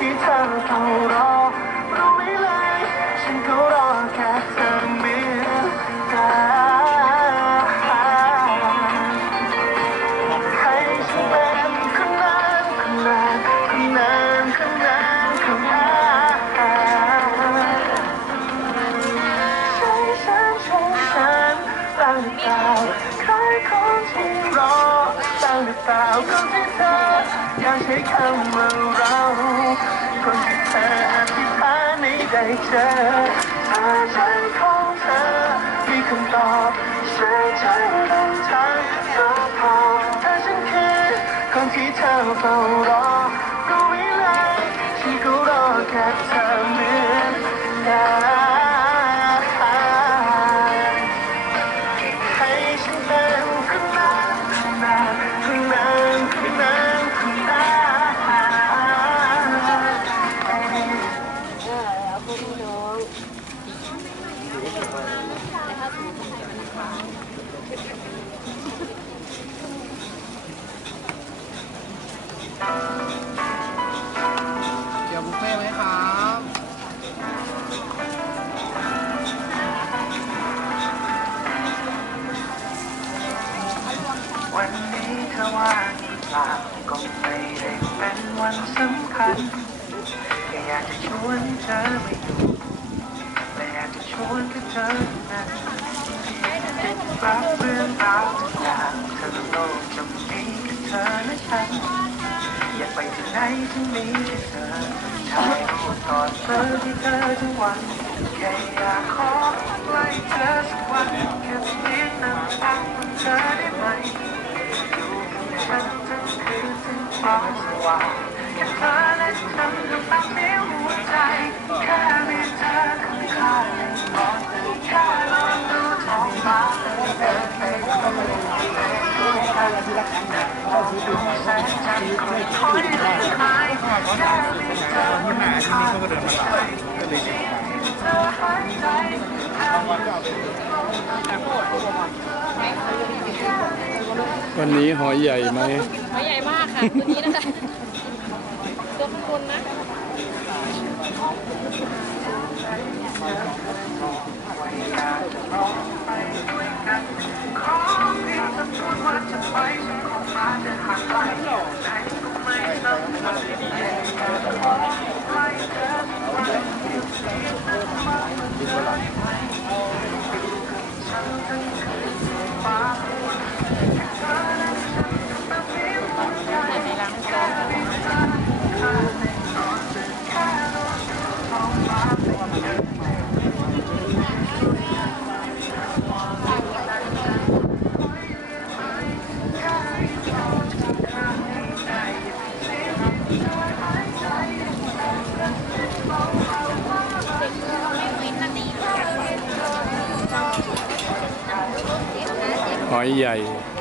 ที่เธอเฝ้ารอรู้ไว้เลย ฉันก็รอแค่เธอเหมือนกันให้ฉันเป็นคนนั้นคนนั้นคนนั้นคนนั้นคนนั้นใช่ฉันใช่ฉันบ้างหรือเปล่าใครคนที่รอบ้างหรือเปล่าคนที่ ออยากใช้คำว่าเราคนที่เธออธิษฐานในใจเจอถ้าฉันของเธอมีคำตอบใช่ใจลงทางก็พอถ้าฉันคือคนที่เธอเฝ้ารอรู้ไว้เลยฉันก็รอแค่เธอ วันนี้เธอว่างหรือเปล่าก็ไม่ได้เป็นวันสำคัญแค่อยากจะชวนเธอไปดูและอยากจะชวนแค่เธอนั้นรับเรื่องราวทุกอย่างเธอโลกจะมีแค่เธอและฉันอยากไปที่ไหนที่มีแค่เธอถ่ายรูปกอดเธอที่เธอทุกวันแค่อยากขอใก ความสว่างแค่เธอและฉันกับตาเลี้ยวหัวใจ แค่มีเธอคือค่าในตอนแค่ลองดูท้องฟ้าเดินไปก็ไม่ได้ด้วยกันแสงจันทร์คอยคอยเลื่อนหายแค่มีเธอคนหนาที่นี่เขาก็เดินมาตาเดินมาเธอหายใจ วันนี้หอยใหญ่ไหมหอยใหญ่มากค่ะตัวนี้นะคะตัวข้างบนนะ หอยใหญ่เ